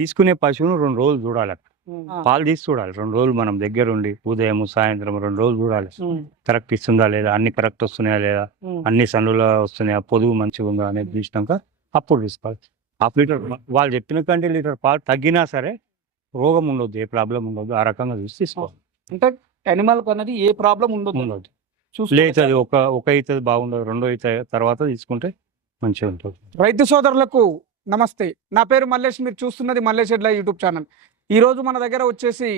తీసుకునే పశువును రెండు రోజులు చూడాలి. పాలు తీసి చూడాలి. రెండు రోజులు మనం దగ్గర ఉండి ఉదయం సాయంత్రం రెండు రోజులు చూడాలి. కరెక్ట్ ఇస్తుందా లేదా? అన్ని కరెక్ట్ వస్తున్నాయా లేదా. అన్ని సన్నులు వస్తున్నాయా? పొదుగు మంచిగా ఉందా అనేది చూసినాక అప్పుడు తీసుకోవాలి. హాఫ్ లీటర్ వాళ్ళు చెప్పిన కంటే లీటర్ పాలు తగ్గినా సరే రోగం ఉండొద్దు. ఏ ప్రాబ్లం ఉండొద్దు. ఆ రకంగా చూసి తీసుకోవాలి. అంటే అనిమల్ అనేది ఏ ప్రాబ్లం ఉండదు. లేదు ఒక ఒక అవుతుంది బాగుండదు. రెండో అవుతుంది తర్వాత తీసుకుంటే మంచిగా ఉంటుంది. రైతు సోదరులకు నమస్తే. నా పేరు మల్లేష్. మీరు చూస్తున్నది మల్లేష్ ఎడ్ల యూట్యూబ్ ఛానల్. ఈరోజు మన దగ్గర వచ్చేసి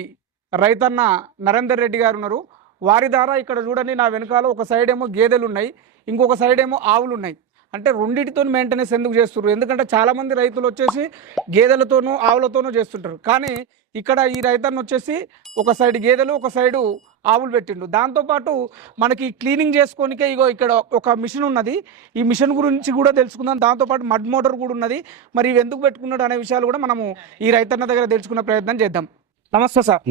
రైతన్న నరేందర్ రెడ్డి గారు ఉన్నారు. వారి ద్వారా ఇక్కడ చూడండి నా వెనకాల ఒక సైడ్ ఏమో గేదెలు ఉన్నాయి ఇంకొక సైడ్ ఏమో ఆవులు ఉన్నాయి. అంటే రెండింటితో మెయింటెనెన్స్ ఎందుకు చేస్తున్నారు ఎందుకంటే చాలామంది రైతులు వచ్చేసి గేదెలతోనూ ఆవులతోనూ చేస్తుంటారు. కానీ ఇక్కడ ఈ రైతన్న వచ్చేసి ఒక సైడ్ గేదెలు ఒక సైడు ఆవులు పెట్టిండు. దాంతోపాటు మనకి క్లీనింగ్ చేసుకోనికే ఇగో ఇక్కడ ఒక మిషన్ ఉన్నది. ఈ మిషన్ గురించి కూడా తెలుసుకుందాం. దాంతోపాటు మడ్ మోటార్ కూడా ఉన్నది. మరి ఇవి ఎందుకు పెట్టుకున్నాడు అనే విషయాలు కూడా మనము ఈ రైతన్న దగ్గర తెలుసుకునే ప్రయత్నం చేద్దాం. నమస్తే సార్.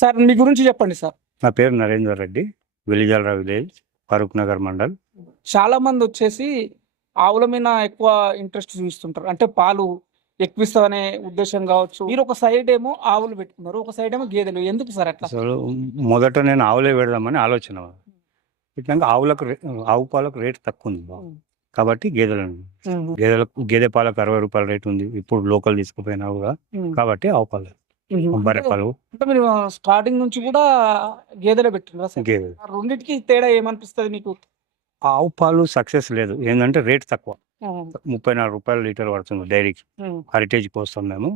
సార్ మీ గురించి చెప్పండి సార్. నా పేరు నరేందర్ రెడ్డి వెలిజాలరా విలేజ్ ఫరూక్ నగర్ మండల్. చాలా మంది వచ్చేసి ఆవుల మీద ఎక్కువ ఇంట్రెస్ట్ చూపిస్తుంటారు. అంటే పాలు ఎక్కువ ఇస్తామనే ఉద్దేశం కావచ్చు. మీరు ఒక సైడ్ ఏమో ఆవులు పెట్టుకున్నారు ఒక సైడ్ ఏమో గేదెలు. ఎందుకు సార్ అట్లా? అసలు మొదట నేను ఆవులే పెడదామని ఆలోచన. ఇట్లా ఆవులకు ఆవు పాలకు రేట్ తక్కువ ఉంది. కాబట్టి గేదెలను. గేదెలకు గేదె పాలకు అరవై రూపాయల రేట్ ఉంది. ఇప్పుడు లోకల్ తీసుకుపోయినా కూడా. కాబట్టి ఆవు పాలు. బర్రె పాలు. అంటే మీరు స్టార్టింగ్ నుంచి కూడా గేదెలే పెట్టినారా సార్? గేదె. ఆ రెండిటికి తేడా ఏమనిపిస్తుంది మీకు? ఆవు పాలు సక్సెస్ లేదు. ఏంటంటే రేట్ తక్కువ. ముప్పై నాలుగు రూపాయలు లీటర్ పడుతుంది డైరీకి. ఉమ్, హరిటేజ్కి వస్తాం మేము.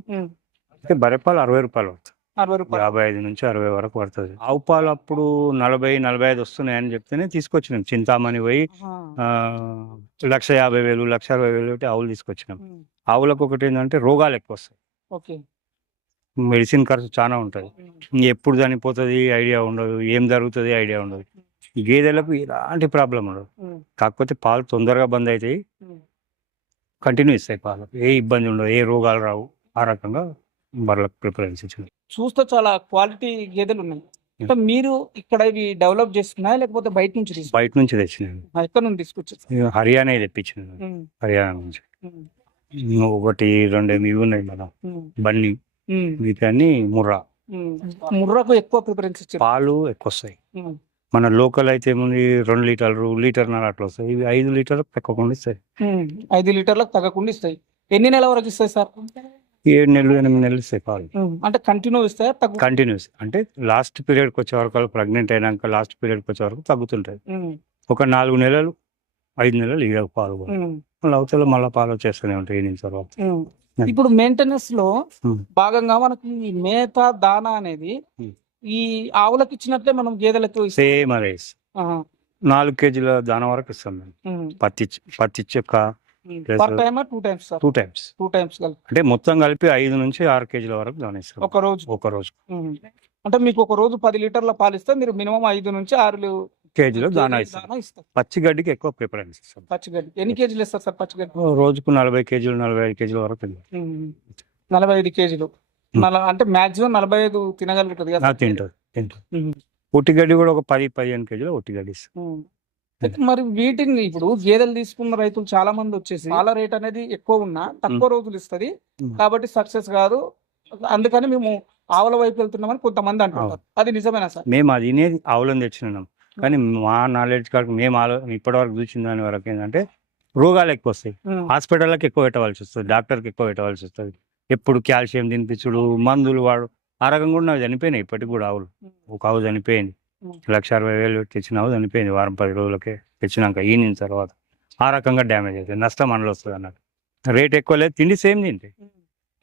అయితే బర్రె పాలు అరవై రూపాయలు. పడుతుంది యాభై ఐదు నుంచి అరవై వరకు పడుతుంది. ఆవు పాలు అప్పుడు నలభై నలభై ఐదు వస్తున్నాయని చెప్తేనే తీసుకొచ్చినాం. చింతామణి పోయి లక్ష యాభై వేలు లక్ష అరవై వేలు ఆవులు తీసుకొచ్చినాం. ఆవులకు ఒకటి ఏంటంటే రోగాలు ఎక్కువ వస్తాయి. ఓకే. మెడిసిన్ ఖర్చు చాలా ఉంటుంది. ఎప్పుడు చనిపోతుంది ఐడియా ఉండదు. ఏం జరుగుతుంది ఐడియా ఉండదు. గేదెలకు ఎలాంటి ప్రాబ్లం ఉండదు. కాకపోతే పాలు తొందరగా బంద్ అవుతాయి. కంటిన్యూ ఇస్తాయి పాలు ఏ ఇబ్బంది ఉండదు ఏ రోగాలు రావు ఆ రకంగా బర్రెలకు ప్రిఫరెన్స్ ఇచ్చింది చూస్తే చాలా క్వాలిటీ గేదెలు ఉన్నాయి. అంటే మీరు ఇక్కడ ఇవి డెవలప్ చేస్తున్నాయా లేకపోతే బయట నుంచి బయట నుంచి తెచ్చినాను. ఎక్కడ నుండి తీసుకొచ్చారు. హర్యానా తెప్పించినాను. ఉమ్, హర్యానా నుంచి. ఇంకో ఒకటి రెండు ఇవి ఉన్నాయి మన ఉమ్, బన్నీ. మిగతా ముర్రా. ముర్రకు ఎక్కువ ప్రిఫరెన్స్ పాలు ఎక్కువ వస్తాయి. మన లోకల్ అయితే ఏముంది? రెండు లీటర్లు లీటర్న్నర అట్లా వస్తాయి. ఇవి ఐదు లీటర్లు తక్కువకుండా ఇస్తాయి. ఐదు లీటర్లకు తగ్గకుండా ఇస్తాయి. ఎన్ని నెలల వరకు ఇస్తాయి సార్? ఏడు నెలలు ఎనిమిది నెలలు ఇస్తాయి పాలు అంటే కంటిన్యూ ఇస్తాయా? కంటిన్యూస్. అంటే లాస్ట్ పీరియడ్కి వచ్చే వరకు ప్రెగ్నెంట్ అయినాక లాస్ట్ పీరియడ్కి వచ్చే వరకు తగ్గుతుంటాయి. ఒక నాలుగు నెలలు ఐదు నెలలు ఇక పాలు మళ్ళీ అవతల మళ్ళీ పాలు వచ్చేస్తూనే ఉంటాయి ఈనింగ్ తర్వాత. ఇప్పుడు మెయింటెనెన్స్లో. భాగంగా మనకి మేత దానా అనేది. ఈ ఆవులకు ఇచ్చినట్లే మనం గేదెలకు సేమ్ అదే. నాలుగు కేజీల దాన వరకు ఇస్తాం మేము. పత్తి పత్తి చెక్క per. Time? Two times two times. Two times అంటే మొత్తం కలిపి ఐదు నుంచి ఆరు కేజీల వరకు దాని ఇస్తాం. ఒక రోజు. ఒక రోజు. అంటే మీకు ఒక రోజు పది లీటర్ల పాలు ఇస్తే మీరు మినిమం ఐదు నుంచి ఆరు కేజీలో దానా ఇస్తాం. పచ్చి గడ్డికి ఎక్కువ ప్రిఫరెన్స్ ఇస్తాం. పచ్చిగడ్డి. ఎన్ని కేజీలు ఇస్తారు సార్ పచ్చిగడ్డి? ఓ రోజుకు నలభై కేజీలు నలభై ఐదు కేజీల వరకు. నలభై ఐదు కేజీలు. అంటే మాక్సిమం నలభై ఐదు తినగలుగుతుంది కదా ఆ, తింటుంది తింటుంది. ఉమ్. ఒట్టి గడ్డి కూడా ఒక పది పదిహేను కేజీలు ఒట్టి గడ్డి ఇస్తాం ఉమ్. అయితే మరి వీటిని ఇప్పుడు గేదెలు తీసుకున్న రైతులు చాలా మంది వచ్చేసి పాల రేట్ అనేది ఎక్కువ ఉన్నా తక్కువ రోజులు ఇస్తది. కాబట్టి సక్సెస్ కాదు. అందుకని మేము ఆవుల వైపు వెళ్తున్నామని కొంతమంది అంటున్నారు అది నిజమేనా సార్? మేము అది తినేది ఆవులను తెచ్చినాం. కానీ మా నాలెడ్జ్ కాడికి మేము ఆలో ఇప్పటి వరకు చూసిన దాని వరకు ఏంటంటే రోగాలు ఎక్కువ వస్తాయి. హాస్పిటల్కి ఎక్కువ పెట్టవలసి వస్తుంది. డాక్టర్కి ఎక్కువ పెట్టవలసి వస్తుంది. ఎప్పుడు కాల్షియం తినిపించుడు మందులు వాడు. ఆ రకంగా కూడా నాకు చనిపోయినాయి ఇప్పటికి కూడా ఆవులు. ఒక ఆవు చనిపోయింది. లక్ష అరవై వేలు తెచ్చిన ఆవు చనిపోయింది. వారం పది రోజులకే తెచ్చినాక ఈనిన తర్వాత. ఆ రకంగా డ్యామేజ్ అవుతుంది నష్టం మనలో వస్తుంది అన్నట్టు. రేట్ ఎక్కువ లేదు. తిండి సేమ్ తింటాయి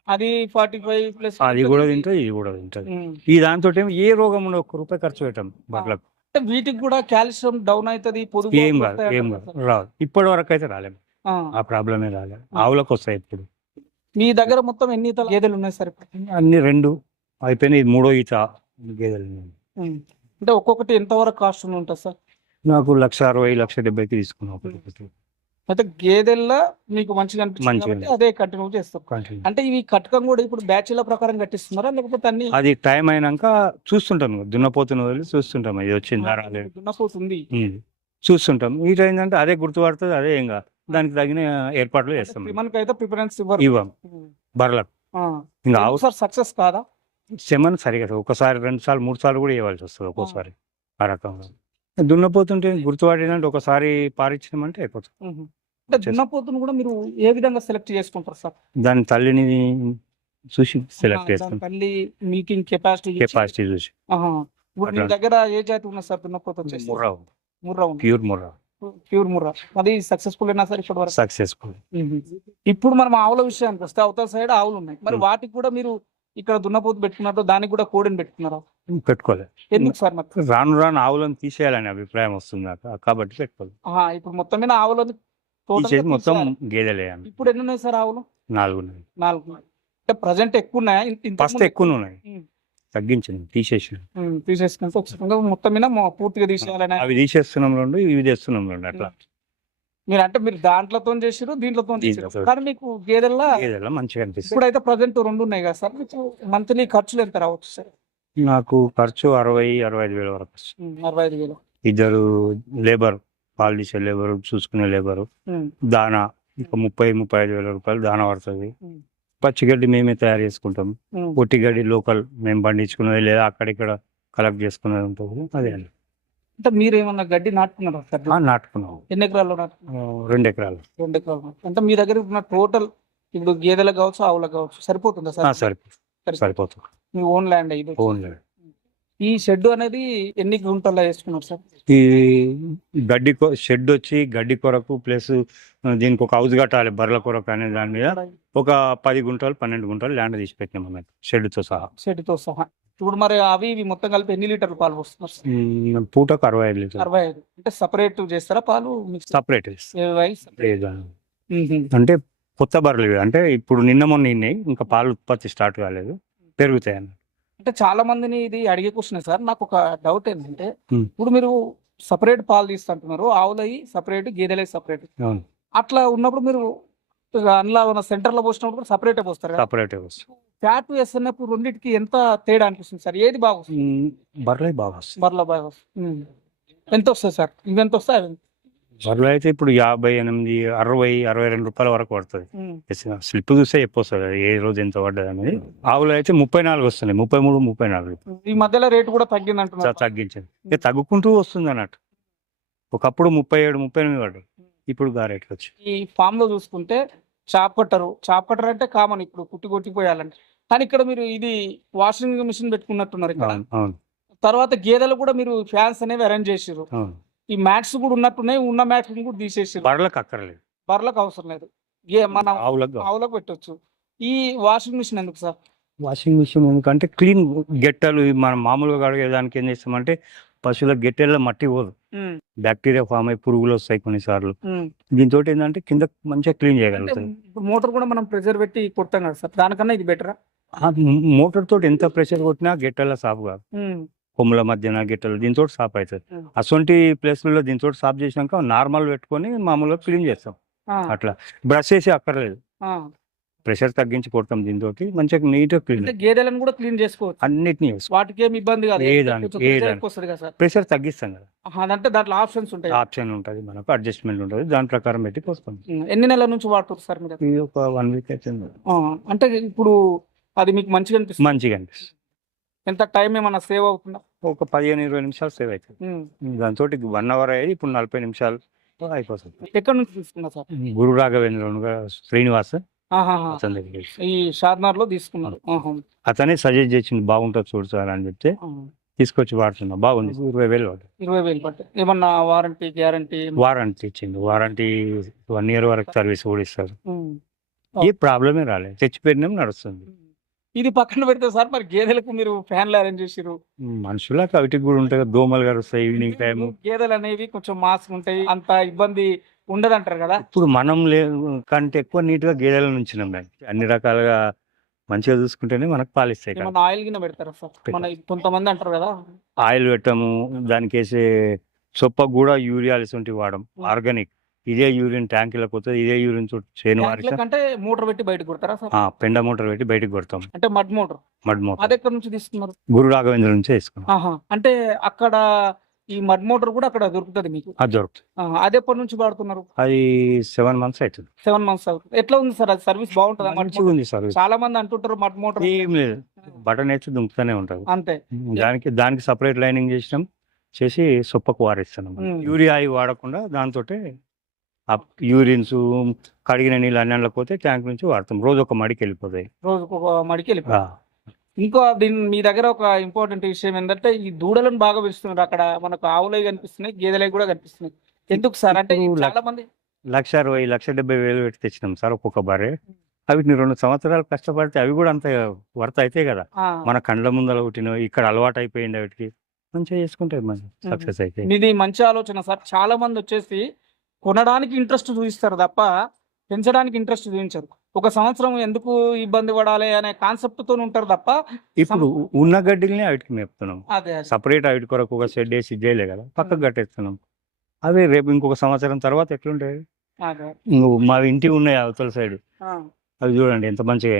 అది ఫార్టీ ఫైవ్ ప్లస్ అది కూడా తింటుంది ఇది కూడా తింటుంది. ఈ దాంతో ఏమో ఏ రోగం ఉండదు ఒక్క రూపాయి ఖర్చు పెట్టాం బట్లకు వీటికి కూడా కాల్షియం డౌన్ అవుతుంది ఏం కాదు ఏం కాదు. రాదు. ఇప్పటి వరకు అయితే రాలేము ఆ. ఆ ప్రాబ్లమే రాలేదు ఆవులకు వస్తాయి ఇప్పుడు మీ దగ్గర మొత్తం ఎన్ని ఈతల గేదెలు ఉన్నాయి సార్ ఇప్పుడు? అన్ని రెండు. అయిపోయినాయి ఇది మూడో ఈత. గేదెలు ఉమ్. అంటే ఒక్కొక్కటి ఎంత వరకు కాస్ట్ ఉంటుంది సార్? నాకు లక్ష అరవై లక్ష డెబ్బైకి తీసుకున్నాం ఒకటి అయితే గేదెల్లో మీకు మంచిగా అనిపిస్తుంది మంచిగా కాబట్టి అదే కంటిన్యూ చేస్తాం. Continue. అంటే ఇవి కట్టకం కూడా ఇప్పుడు బ్యాచ్ల ప్రకారం కట్టిస్తున్నారా? లేకపోతే అన్ని అది టైం అయినాక చూస్తుంటాం దున్నపోతున్న వదిలి చూస్తుంటాం. ఇది వచ్చిందా రాలేదు? దున్నపోతుంది. చూస్తుంటాం. ఈ ఏంటంటే అదే గుర్తుపడుతుంది అదే ఏం కాదు దానికి తగిన ఏర్పాట్లు చేస్తాం. మనకి అయితే ప్రిఫరెన్స్ ఇవ్వరు. ఇవ్వం. బర్లకు ఇంకా ఆవు సార్ సక్సెస్ కాదా? సెమన్ సరిగా ఒకసారి రెండు సార్లు మూడు సార్లు కూడా ఇవ్వాల్సి వస్తుంది ఒక్కోసారి ఆ. రకంగా. దున్నపోతుంటే గుర్తుపడినంటే ఒకసారి పారిచ్చినామంటే అయిపోతుంది. దున్నపోతును కూడా మీరు ఏ విధంగా సెలెక్ట్ చేసుకుంటారు సార్? దాని తల్లిని చూసి సెలెక్ట్ చేస్తాం తల్లి మిల్కింగ్ కెపాసిటీ కెపాసిటీ చూసి. ఇప్పుడు మీ. దగ్గర ఏ జాతి ఉన్నా సార్ దున్నపోతు వచ్చేసి? ముర్రా ప్యూర్ ముర్రా. ప్యూర్ ముర్రా. అది సక్సెస్ఫుల్ అయినా సార్ ఇప్పటి వరకు. సక్సెస్ఫుల్ ఇప్పుడు మనం ఆవుల విషయానికి వస్తే అవతల సైడ్ ఆవులు ఉన్నాయి. మరి. వాటికి కూడా మీరు ఇక్కడ దున్నపోతు పెట్టుకున్నట్టు దానికి కూడా కోడిని పెట్టుకున్నారా? పెట్టుకోలేదు. ఎందుకు సార్ మరి? రాను రాను ఆవులను తీసేయాలనే అభిప్రాయం వస్తుంది నాకు. కాబట్టి పెట్టుకోలేదు. ఇప్పుడు మొత్తం మీద ఆవులని తీసేసి మొత్తం. గేదెలే ఇప్పుడు ఎన్ని ఉన్నాయి సార్ ఆవులు? నాలుగు ఉన్నాయి నాలుగు. అంటే ప్రజెంట్ ఎక్కువ ఉన్నాయా? ఫస్ట్ ఎక్కువ ఉన్నాయి. తగ్గించింది తీసేసి ఉమ్, తీసేసుకుంటే ఒకసారి మొత్తం మీద పూర్తిగా తీసేయాలనే అవి తీసేస్తున్నాం రెండు ఇవి తెస్తున్నాం రెండు అట్లా. మీరు అంటే మీరు దాంట్లతో చేసారు దీంట్లతో. చేసారు కానీ మీకు గేదెల్లా గేదెల మంచిగా అనిపిస్తుంది. ఇప్పుడైతే ప్రజెంట్ రెండు ఉన్నాయి కదా సార్ మీకు మంత్లీ ఖర్చులు ఎంత రావచ్చు సార్? నాకు ఖర్చు అరవై అరవై ఐదు వేల వరకు అరవై ఐదు వేలు. ఇద్దరు లేబర్ పాలు తీసే లేబర్ చూసుకునే లేబరు. దానా ఇంకా ముప్పై ముప్పై ఐదు వేల రూపాయలు దానా పడుతుంది. పచ్చిగడ్డి మేమే తయారు చేసుకుంటాం. పొట్టి గడ్డి లోకల్ మేము పండించుకునేది లేదా అక్కడిక్కడ కలెక్ట్ చేసుకునేది ఉంటుంది అదే అండి. అంటే మీరు ఏమన్నా గడ్డి నాటుకున్నారా సార్? నాటుకున్నాం ఎన్ని ఎకరాల్లో రెండు ఎకరాలు. రెండు ఎకరాలు అంటే మీ దగ్గర ఉన్న టోటల్ ఇప్పుడు గేదెలకు కావచ్చు ఆవులకు కావచ్చు సరిపోతుందా సార్? సరిపోతుంది. సరిపోతుంది. మీ ఓన్ ల్యాండ్ ఇది. ఓన్లీ ఈ షెడ్ అనేది ఎన్ని గుంటల్లో వేసుకున్నారు సార్? ఈ గడ్డి షెడ్ వచ్చి గడ్డి కొరకు ప్లస్ దీనికి ఒక హౌస్ కట్టాలి బర్రెల కొరకు అనే దాని మీద. ఒక పది గుంటలు పన్నెండు గుంటలు ల్యాండ్ తీసి పెట్టినాం అన్నట్టు షెడ్తో సహా. షెడ్తో సహా. ఇప్పుడు మరి అవి ఇవి మొత్తం కలిపి ఎన్ని లీటర్లు పాలు పోస్తున్నారు? పూటకు అరవై ఐదు లీటర్లు. అరవై ఐదు. అంటే సపరేట్ చేస్తారా పాలు? మిక్స్ సపరేట్ లేదు. అంటే కొత్త బర్రెలు ఇవి. అంటే ఇప్పుడు నిన్న మొన్న ఇన్నాయి ఇంకా పాలు ఉత్పత్తి స్టార్ట్ కాలేదు పెరుగుతాయి అన్న అంటే చాలా మందిని ఇది అడిగే క్వశ్చన్ సార్ నాకు ఒక డౌట్ ఏంటంటే. ఇప్పుడు మీరు సపరేట్ పాలు తీస్తుంటున్నారు ఆవులవి సపరేట్ గేదెలవి సపరేట్. అవును. అట్లా ఉన్నప్పుడు మీరు అందులో ఉన్న సెంటర్లో పోసినప్పుడు కూడా సపరేట్ పోస్తారు సపరేట్ వస్తుంది ఫ్యాట్ ఎస్ఎన్ఎఫ్ రెండింటికి ఎంత తేడా అనిపిస్తుంది సార్? ఏది బాగా వస్తుంది? బర్రెలు బాగా వస్తాయి బర్లో బాగా వస్తుంది. ఎంత వస్తుంది సార్? ఇవి ఎంత వస్తాయి అవి? బర్రెలు అయితే ఇప్పుడు యాభై ఎనిమిది అరవై అరవై రెండు రూపాయల వరకు పడుతుంది. స్లిప్ చూస్తే చెప్పు వస్తుంది ఏ రోజు ఎంత పడ్డది అనేది. ఆవులు అయితే ముప్పై నాలుగు వస్తున్నాయి ముప్పై మూడు ముప్పై నాలుగు ఈ మధ్యలో రేటు కూడా తగ్గింది అంటున్నారు తగ్గించింది ఇక తగ్గుకుంటూ వస్తుంది అన్నట్టు. ఒకప్పుడు ముప్పై ఏడు ముప్పై ఎనిమిది పడ్డది ఇప్పుడు గా రేట్లు వచ్చి ఈ ఫామ్లో చూసుకుంటే చాప్ కట్టరు చాప్ కట్టర్ అంటే కామన్ ఇప్పుడు కుట్టి కొట్టిపోయాలంటే. కానీ ఇక్కడ మీరు ఇది వాషింగ్ మిషన్ పెట్టుకున్నట్టున్నారు ఇక్కడ. తర్వాత గేదెలు కూడా మీరు ఫ్యాన్స్ అనేవి అరేంజ్ చేసారు అవును. ఈ మ్యాట్స్ కూడా ఉన్నట్టున్నాయి ఉన్న మ్యాట్స్ కూడా తీసేసారు బర్రెలకు అక్కర్లేదు. బర్రెలకు అవసరం లేదు. మన ఆవులకు పెట్టొచ్చు. ఈ వాషింగ్ మిషన్ ఎందుకు సార్? వాషింగ్ మిషన్ ఎందుకంటే క్లీన్ గెట్టలు మనం మామూలుగా కడిగేదానికి ఏం చేస్తామంటే పశువుల గెట్టెల్లో మట్టి పోదు. బ్యాక్టీరియా ఫామ్ అయ్యి పురుగులు వస్తాయి కొన్నిసార్లు. దీంతో ఏంటంటే కింద మంచిగా క్లీన్ చేయగలుగుతాయి. మోటార్ కూడా మనం ప్రెజర్ పెట్టి కొడతాం కదా సార్? దానికన్నా ఇది బెటరా? మోటార్ తోటి ఎంత ప్రెషర్ కొట్టినా గెట్టెల సాఫ్ కాదు. కొమ్ముల మధ్యన గిట్టలు దీంతో సాఫ్ అవుతుంది. అటువంటి ప్లేస్లలో దీంతో సాఫ్ చేసినాక నార్మల్ పెట్టుకొని మామూలుగా క్లీన్ చేస్తాం. అట్లా. బ్రష్ చేసి అక్కర్లేదు. ప్రెషర్ తగ్గించి కొడతాం దీంతో మంచిగా నీట్గా క్లీన్ అంటే గేదెలను కూడా క్లీన్ చేసుకోవచ్చు. అన్నిటినీ వాటికి ఏమి ఇబ్బంది కాదు. ప్రెషర్ తగ్గిస్తాం కదా. అదంటే దాంట్లో ఆప్షన్స్ ఉంటాయి. ఆప్షన్ ఉంటుంది మనకు అడ్జస్ట్మెంట్ ఉంటుంది దాని ప్రకారం పెట్టి ఉమ్, ఎన్ని నెలల నుంచి వాడుతారు సార్ మీరు? ఇది ఒక వన్ వీక్ అవుతుంది ఆ, అంటే ఇప్పుడు అది మీకు మంచిగా అనిపిస్తుంది. మంచిగా అనిపిస్తుంది. ఎంత టైం ఏమన్నా సేవ్ అవుతుందా? ఒక పదిహేను ఇరవై నిమిషాలు సేవ్ అవుతుంది. దాంతో వన్ అవర్ అయ్యేది ఇప్పుడు నలభై నిమిషాలు అయిపోతుంది. ఎక్కడి నుంచి తీసుకున్నా సార్? గురు రాఘవేంద్ర శ్రీనివాస్. అతని ఈ షార్నార్లో తీసుకున్నారు. అతనే సజెస్ట్ చేసింది బాగుంటుంది చూడు సార్ అని చెప్తే. తీసుకొచ్చి వాడుతున్నా. బాగుంది. ఇరవై వేలు ఇరవై వేలు పట్టు ఏమన్నా వారంటీ గ్యారంటీ? వారంటీ ఇచ్చింది వారంటీ వన్ ఇయర్ వరకు సర్వీస్ కూడా ఇస్తారు. ఏ ప్రాబ్లమే రాలేదు. తెచ్చిపెట్టినాం నడుస్తుంది. ఇది పక్కన పెడితే సార్ మరి గేదెలకు మీరు ఫ్యాన్లు అరేంజ్ చేసిరు మనుషులకు అవిటికి కూడా ఉంటాయి దోమలు కరుస్తాయి ఈవినింగ్ టైం గేదెలు అనేవి కొంచెం మాస్క్ ఉంటాయి అంత ఇబ్బంది ఉండదంటారు కదా? ఇప్పుడు మనం లే కంటే ఎక్కువ నీట్గా గేదెల మేము. అన్ని రకాలుగా మంచిగా చూసుకుంటేనే మనకు పాలిస్తాయి ఏమన్నా ఆయిల్ గిన పెడతారా సార్? మన కొంతమంది అంటారు కదా? ఆయిల్ పెట్టాము దానికి వేసే చొప్పకు కూడా యూరియా ఇటువంటి వాడడం ఆర్గానిక్. ఇదే యూరిన్ ట్యాంకులకు పోతుంది ఇదే యూరిన్ చేను అంటే మోటార్ పెట్టి బయట కొడతారా సార్? పెండ మోటార్ పెట్టి బయటికి కొడతాం. అంటే మడ్ మోటార్? Mud motor. అది ఎక్కడి నుంచి తీసుకున్నారు? గురు రాఘవేంద్ర నుంచే వేసుకున్నాం ఆహా అంటే అక్కడ ఈ మడ్ మోటార్ కూడా అక్కడ దొరుకుతుంది మీకు? అది దొరుకుతుంది. అది ఎప్పటి నుంచి వాడుతున్నారు? అది సెవెన్ మంత్స్ అవుతుంది. సెవెన్ మంత్స్ అవుతుంది. ఎట్లా ఉంది సార్? అది సర్వీస్ బాగుంటుందా మడ్ మంచిగా మోటార్? ఉంది సర్వీస్. చాలా మంది అంటుంటారు మడ్ మోటార్ ఏం లేదు. బటన్ వేసి దుంకుతూనే ఉంటుంది అంతే. దానికి దానికి సపరేట్ లైనింగ్ చేసినాం. చేసి సొప్పకు వారిస్తున్నాం. యూరియా అవి వాడకుండా దాంతో యూరిన్స్ కడిగిన నీళ్ళు అన్నంలో పోతే ట్యాంక్ నుంచి వాడతాం. రోజు ఒక మడికి వెళ్ళిపోతాయి. రోజుకు ఒక మడికి వెళ్ళిపోయి ఆ, ఇంకో దీని మీ దగ్గర ఒక ఇంపార్టెంట్ విషయం ఏంటంటే ఈ దూడలను బాగా పెంచుతున్నారు. అక్కడ మనకు ఆవులవి కనిపిస్తున్నాయి గేదెలవి కూడా కనిపిస్తున్నాయి. ఎందుకు సార్? అంటే చాలా మంది లక్ష అరవై లక్ష డెబ్బై వేలు పెట్టి తెచ్చినాం సార్ ఒక్కొక్క బర్రె. అవి రెండు సంవత్సరాలు కష్టపడితే అవి కూడా అంత వర్త అవుతాయి కదా. ఆ, మన కండ్ల ముందర పుట్టిన ఇక్కడ అలవాటు అయిపోయింది వాటికి. మంచిగా చేసుకుంటాయి మన సక్సెస్ అయితే. ఇది మంచి ఆలోచన సార్. చాలా మంది వచ్చేసి కొనడానికి ఇంట్రెస్ట్ చూపిస్తారు తప్ప పెంచడానికి ఇంట్రెస్ట్ చూపించరు. ఒక సంవత్సరం ఎందుకు ఇబ్బంది పడాలి అనే కాన్సెప్ట్తో ఉంటారు తప్ప ఇప్పుడు ఉన్న గడ్డిని వాటికి మేపుతున్నాం. అదే అదే. సపరేట్ వాటి కొరకు ఒక షెడ్ వేసి చేయలే కదా పక్కకు కట్టేస్తున్నాం. అవి రేపు ఇంకొక సంవత్సరం తర్వాత ఎట్లుంటాయి? అదే. మా ఇంటి ఉన్నాయి అవతల సైడ్ అవి చూడండి ఎంత మంచిగా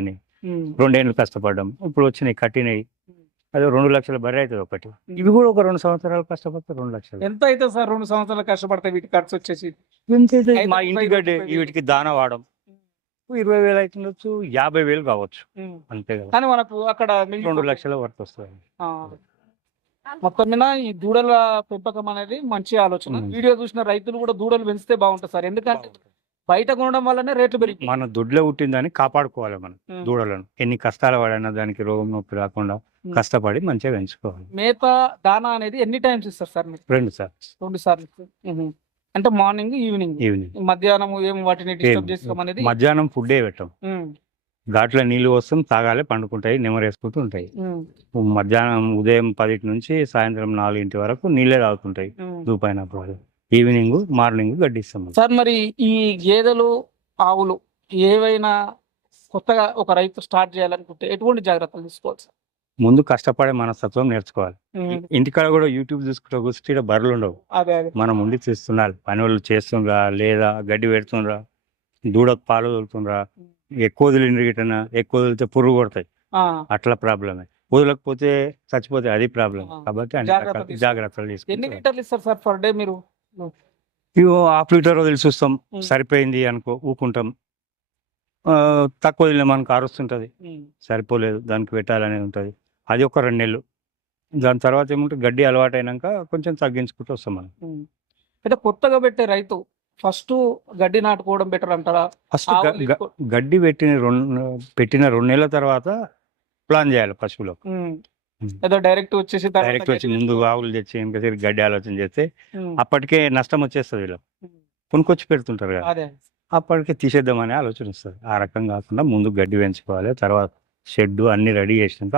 రెండేళ్ళు కష్టపడ్డాం. ఇప్పుడు వచ్చినాయి కట్టినాయి. అది రెండు లక్షల బర్రె అవుతుంది ఒకటి. ఇవి కూడా ఒక రెండు సంవత్సరాలు కష్టపడితే రెండు లక్షలు. ఎంత అయితే సార్ రెండు సంవత్సరాలు కష్టపడతాయి వీటి ఖర్చు వచ్చేసి? మా ఇంటి గడ్డి. వీటికి దాన వాడడం ఇరవై వేలు అవుతుండొచ్చు యాభై వేలు కావచ్చు. అంతే కదా. కానీ మనకు అక్కడ రెండు. లక్షల వరకు వస్తుంది ఆ, మొత్తం మీద ఈ దూడల పెంపకం అనేది మంచి ఆలోచన. వీడియో చూసిన రైతులు కూడా దూడలు పెంచితే బాగుంటుంది సార్. ఎందుకంటే బయట కొనడం వల్లనే రేట్లు పెరిగి మన దొడ్లో పుట్టిందని కాపాడుకోవాలి మనం దూడలను. ఎన్ని కష్టాలు పడినా దానికి రోగం నొప్పి రాకుండా. కష్టపడి మంచిగా పెంచుకోవాలి. మేత దానా అనేది ఎన్ని టైమ్స్ ఇస్తారు సార్ రెండు సార్ రెండు సార్లు. అంటే మార్నింగ్ ఈవినింగ్. ఈవినింగ్. మధ్యాహ్నం ఏం వాటిని డిస్టర్బ్ చేసుకోం అనేది మధ్యాహ్నం ఫుడ్డే పెట్టాం. ఉమ్, ఘాట్లో నీళ్ళు వస్తాం తాగాలి పండుకుంటాయి నెమరేసుకుంటూ ఉంటాయి. ఉమ్, మధ్యాహ్నం ఉదయం పదిటి నుంచి సాయంత్రం నాలుగింటి వరకు నీళ్ళే తాగుతుంటాయి. దూపైనప్పుడు ఈవినింగ్ మార్నింగ్ గడ్డిస్తాం. సార్ మరి ఈ గేదెలు ఆవులు ఏవైనా కొత్తగా ఒక రైతు స్టార్ట్ చేయాలనుకుంటే ఎటువంటి జాగ్రత్తలు తీసుకోవాలి సార్? ముందు కష్టపడే మనస్తత్వం నేర్చుకోవాలి. ఇంటికాడ కూడా యూట్యూబ్ చూసుకుంటా కూర్చుంటే బర్రెలు ఉండవు మనం ఉండి తీస్తున్నారు పని వాళ్ళు చేస్తుండ్రా లేదా గడ్డి పెడుతుండ్రా దూడకు పాలు వదులుతుండ్రా ఎక్కువ వదిలిండ్రు గిటన ఎక్కువ వదిలితే పురుగు కొడతాయి. అట్లా ప్రాబ్లమే. వదలకపోతే చచ్చిపోతే అది ప్రాబ్లం. కాబట్టి జాగ్రత్తలు ఎన్ని తీసుకుంటాం లీటర్లు ఇస్తారు సార్ పర్ డే మీరు? ఇగో హాఫ్ లీటర్ వదిలి చూస్తాం. సరిపోయింది అనుకో ఊకుంటాం. తక్కువ వదిలిన మనకు అరుస్తుంటది. ఉమ్, సరిపోలేదు దానికి పెట్టాలనేది ఉంటుంది. అది ఒక రెండు నెలలు. దాని తర్వాత ఏమంటే గడ్డి అలవాటు అయినాక కొంచెం తగ్గించుకుంటూ వస్తాం మనం. అంటే కొత్తగా పెట్టే రైతు ఫస్ట్ గడ్డి నాటుకోవడం బెటర్ అంటారా? ఫస్ట్ గడ్డి పెట్టిన రెండు పెట్టిన రెండు నెలల తర్వాత ప్లాన్ చేయాలి పశువులకు. ఏదో డైరెక్ట్ వచ్చేసి డైరెక్ట్ వచ్చి ముందు ఆవులు తెచ్చి ఇంకా తిరిగి గడ్డి ఆలోచన చేస్తే అప్పటికే నష్టం వచ్చేస్తుంది వీళ్ళు ఉమ్. కొనుక్కొచ్చి పెడుతుంటారు కదా. అప్పటికే తీసేద్దామని ఆలోచన వస్తుంది. ఆ రకం కాకుండా ముందు గడ్డి పెంచుకోవాలి తర్వాత షెడ్ అన్ని రెడీ చేసినాక.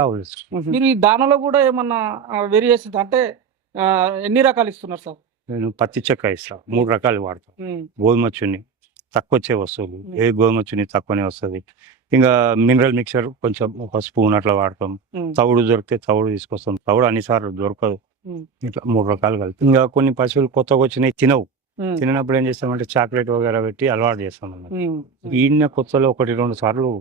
మీరు ఈ దానిలో కూడా ఏమన్నా వేరియేషన్ అంటే ఎన్ని రకాలు ఇస్తున్నారు సార్? నేను పత్తి చెక్క ఇస్తాను మూడు రకాలు వాడతాను ఉమ్, గోధుమ చున్ని తక్కువ వచ్చే వస్తువులు. ఏ గోధుమ చున్ని తక్కువనే వస్తుంది. ఇంకా మినరల్ మిక్చర్ కొంచెం ఒక స్పూన్ అట్లా వాడతాం. తవుడు దొరికితే తవుడు తీసుకొస్తాం. తవుడు అన్నిసార్లు దొరకదు. ఇట్లా మూడు రకాలు కలిపి. ఇంకా కొన్ని పశువులు కొత్తగా వచ్చినాయి తినవు. ఉమ్, తినప్పుడు ఏం చేస్తామంటే చాక్లెట్ వగేరా పెట్టి అలవాటు చేస్తాం అన్నమాట. ఈయన కొత్తలో ఒకటి రెండు సార్లు.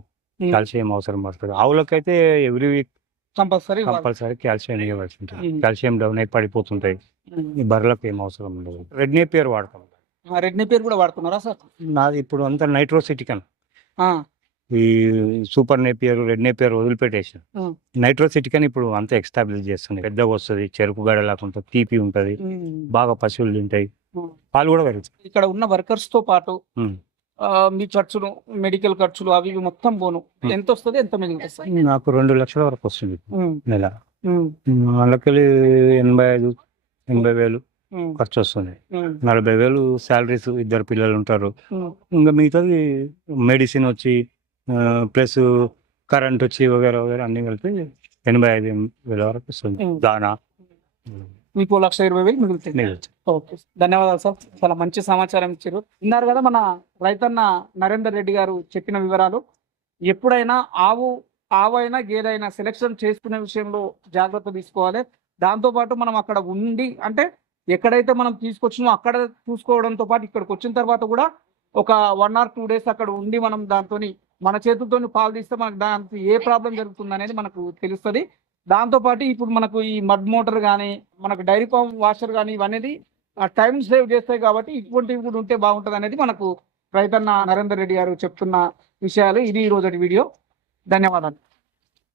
కాల్షియం అవసరం పడుతుంది. ఆవులకైతే every week compulsory. Compulsory calcium ఇవ్వాల్సి ఉంటుంది. కాల్షియం డౌన్ అయి పడిపోతుంటాయి. ఉమ్. ఈ బర్రెలకు ఏం అవసరం ఉండదు. రెడ్ నేపియర్ వాడతాం. రెడ్ పేరు కూడా వాడుతున్నారా సార్? నాది ఇప్పుడు అంతా నైట్రోసిటికన్. ఈ సూపర్ నేపియర్ రెడ్ నేపియర్ వదిలిపెట్టేసాను ఉమ్. నైట్రోసిటికన్ ఇప్పుడు అంతా ఎక్స్టాబ్లిష్ చేస్తుంది పెద్దగా వస్తుంది చెరుకు గడ లేకుండా తీపి ఉంటది ఉమ్, బాగా పశువులు తింటాయి. పాలు కూడా పెరుగుతాయి. ఇక్కడ ఉన్న వర్కర్స్తో పాటు మీ ఖర్చులు మెడికల్ ఖర్చులు అవి ఇవి మొత్తం పోను. ఎంత వస్తుంది ఎంత మిగులుతుంది నాకు రెండు లక్షల వరకు వస్తుంది. నెల. వాళ్ళకి ఎనభై ఐదు ఎనభై వేలు ఖర్చు వస్తుంది. నలభై వేలు శాలరీస్ ఇద్దరు పిల్లలు ఉంటారు. ఇంకా మిగతాది మెడిసిన్ వచ్చి ప్లస్ కరెంట్ వచ్చి వగేరా వగేరా అన్ని కలిపి ఎనభై ఐదు వేల వరకు వస్తుంది. దానా. మీకు లక్ష ఇరవై వేలు మిగులుతుంది మిగులుతుంది. ఓకే. ధన్యవాదాలు సార్. చాలా మంచి సమాచారం ఇచ్చారు. విన్నారు కదా మన రైతన్న నరేందర్ రెడ్డి గారు చెప్పిన వివరాలు. ఎప్పుడైనా ఆవు ఆవైనా గేదైనా సెలెక్షన్ చేసుకునే విషయంలో జాగ్రత్త తీసుకోవాలి. దాంతోపాటు మనం అక్కడ ఉండి అంటే ఎక్కడైతే మనం తీసుకొచ్చినో అక్కడ చూసుకోవడంతో పాటు ఇక్కడికి వచ్చిన తర్వాత కూడా ఒక వన్ ఆర్ టూ డేస్ అక్కడ ఉండి మనం దాంతో మన చేతులతో పాలు తీస్తే మనకు దానికి ఏ ప్రాబ్లం జరుగుతుంది అనేది మనకు తెలుస్తుంది. దాంతోపాటు ఇప్పుడు మనకు ఈ మడ్ మోటార్ కానీ మనకు డైరీ ఫామ్ వాషర్ కానీ ఇవన్నీ టైం సేవ్ చేస్తాయి కాబట్టి ఇటువంటివి కూడా ఉంటే బాగుంటుంది అనేది మనకు రైతన్న నరేందర్ రెడ్డి గారు చెప్తున్న విషయాలు ఇది ఈ రోజు వీడియో. ధన్యవాదాలు.